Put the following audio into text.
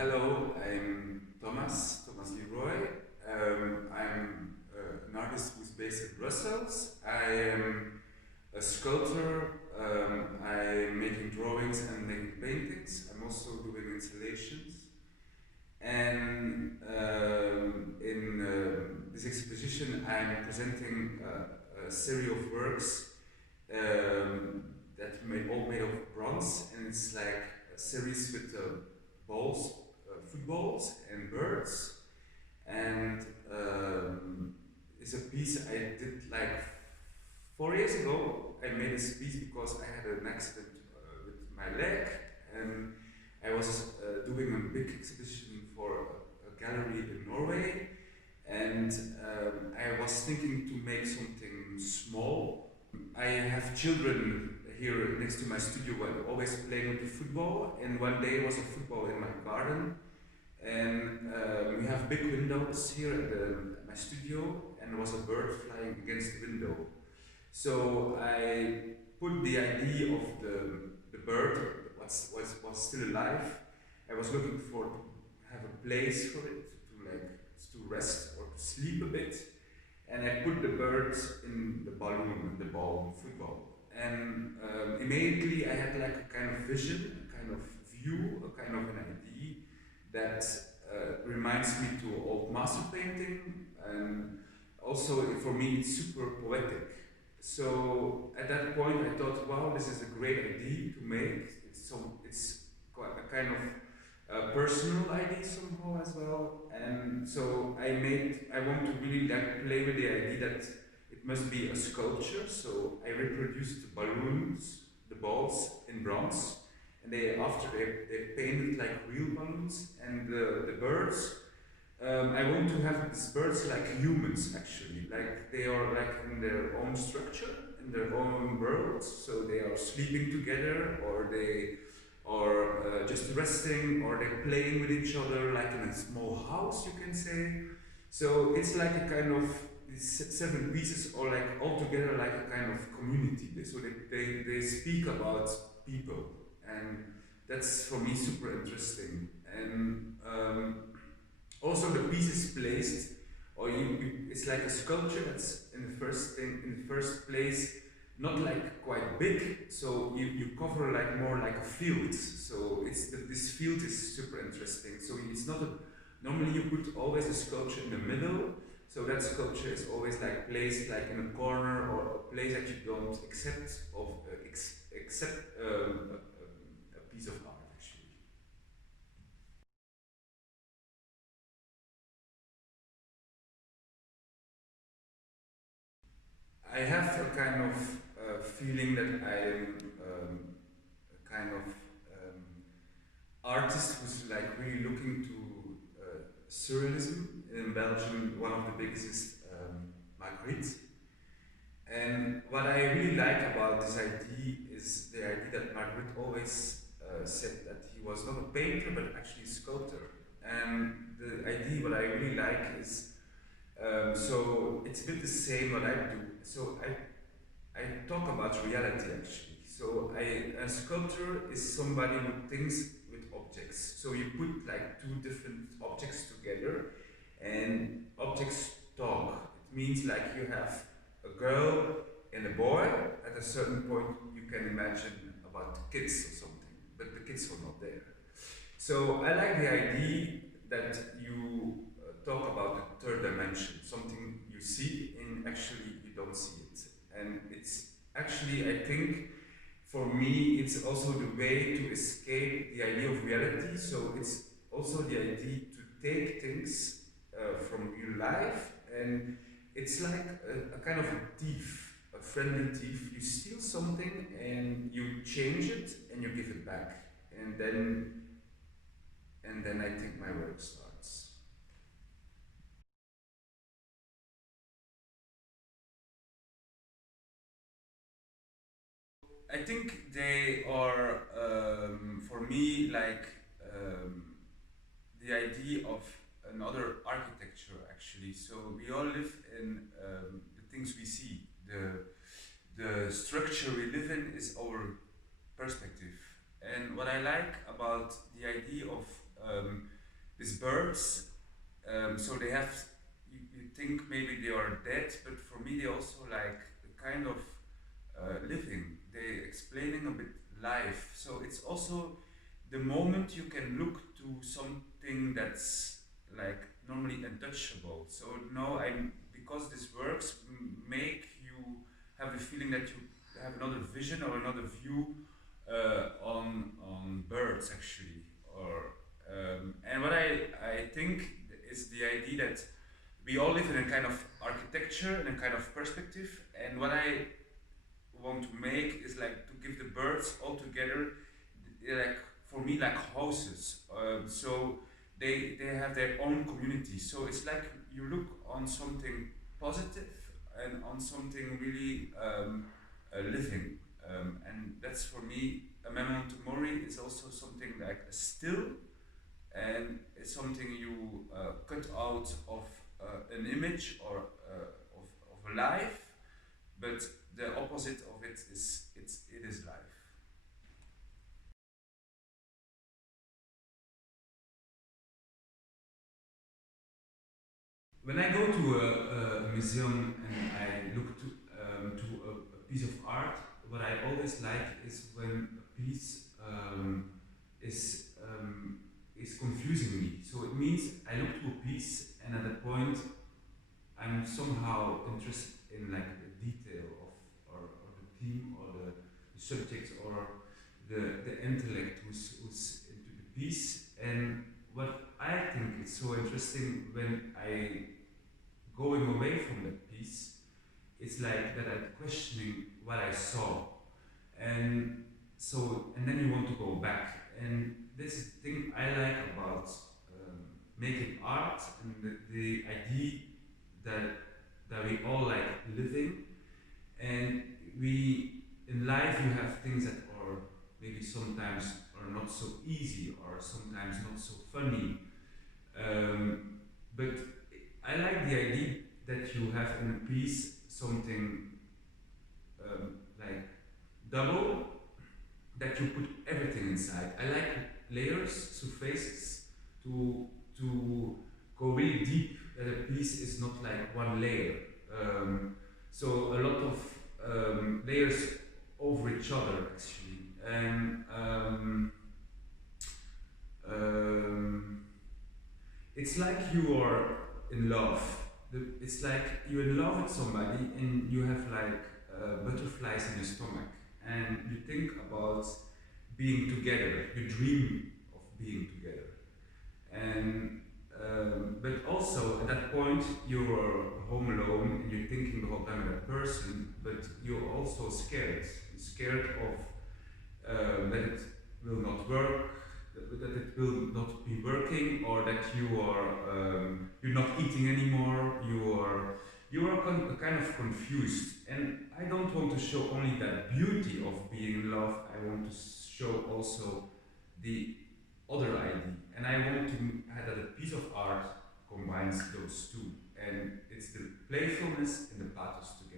Hello, I'm Thomas Lerooy. I'm an artist who's based in Brussels. I am a sculptor. I'm making drawings and making paintings. I'm also doing installations. And in this exposition, I'm presenting a series of works that all made of bronze, and it's like a series with balls, footballs and birds, and it's a piece I did like 4 years ago. I made this piece because I had an accident with my leg, and I was doing a big exhibition for a gallery in Norway, and I was thinking to make something small. I have children here next to my studio who are always playing with the football, and one day was a football in my garden, and we have big windows here at my studio, and there was a bird flying against the window. So I put the idea of the bird, was still alive. I was looking for to have a place for it, to rest or to sleep a bit. And I put the birds in the balloon, the ball, football. And immediately I had like a kind of vision, a kind of view, a kind of an idea that reminds me to old master painting. And also for me it's super poetic. So at that point I thought, wow, this is a great idea to make. It's quite a kind of personal idea somehow as well, and so I want to really like play with the idea that it must be a sculpture. So I reproduced the balloons, the balls in bronze, and they painted like real balloons, and the birds. I want to have these birds like humans actually, like they are like in their own structure, in their own world. So they are sleeping together, or they are just resting, or they're playing with each other like in a small house, you can say. So it's like a kind of these 7 pieces, or like all together like a kind of community. So they speak about people, and that's for me super interesting. And also the piece is placed, or it's like a sculpture that's in the first place, not like quite big, so you cover like more like a field. So this field is super interesting. So it's not normally you put always a sculpture in the middle, so that sculpture is always like placed like in a corner, or a place that you don't accept a piece of art. I have a kind of feeling that I'm a kind of artist who's like really looking to surrealism. In Belgium, one of the biggest is Magritte. And what I really like about this idea is the idea that Magritte always said that he was not a painter but actually a sculptor. And the idea what I really like is so it's a bit the same what I do. So I talk about reality actually. So a sculptor is somebody who thinks with objects. So you put like 2 different objects together, and objects talk. It means like you have a girl and a boy. At a certain point you can imagine about the kids or something, but the kids were not there. So I like the idea that you talk about the 3rd dimension, something you see and actually you don't see it. And it's actually, I think, for me, it's also the way to escape the idea of reality. So it's also the idea to take things from real life, and it's like a kind of a thief, a friendly thief. You steal something and you change it and you give it back, and then I think my work starts. I think they are, for me, like the idea of another architecture actually. So we all live in the things we see. The structure we live in is our perspective. And what I like about the idea of these birds. So they have, you think maybe they are dead, but for me they also like a kind of living. They explaining a bit life. So it's also the moment you can look to something that's like normally untouchable. So now because this works make you have the feeling that you have another vision or another view on birds actually, or and what I think is the idea that we all live in a kind of architecture and a kind of perspective, and what I want to make is like to give the birds all together, like for me like houses. So they have their own community. So it's like you look on something positive and on something really living. And that's for me a memento mori is also something like a still, and it's something you cut out of an image or of a life, but the opposite of it is it is life. When I go to a museum and I look to a piece of art, what I always like is when a piece is confusing me. So it means I look to a piece and at a point I'm somehow interested in like the detail of or the theme or the subject or the intellect who's into the piece. And what I think is so interesting when I going away from that piece, it's like that I'm questioning what I saw. And so, and then you want to go back. And this is the thing I like about making art and the idea that that we all like living. And we, in life, you have things that are maybe sometimes are not so easy or sometimes not so funny. But I like the idea that you have in a piece something like double, that you put everything inside. I like layers, surfaces, to to go really deep. That a piece is not like one layer. So a lot of layers over each other actually, and it's like you are in love. It's like you're in love with somebody and you have like butterflies in your stomach, and you think about being together. You dream of being together, and but also at that point you're home alone and you're thinking the whole time of that person, but you're also scared. You're scared of that it will not work, that it will not be working, or that you are you're not eating anymore. You are kind of confused, and I don't want to show only that beauty of being in love. I want to show also the other idea, and I want to have that a piece of art combines those two, and it's the playfulness and the pathos together.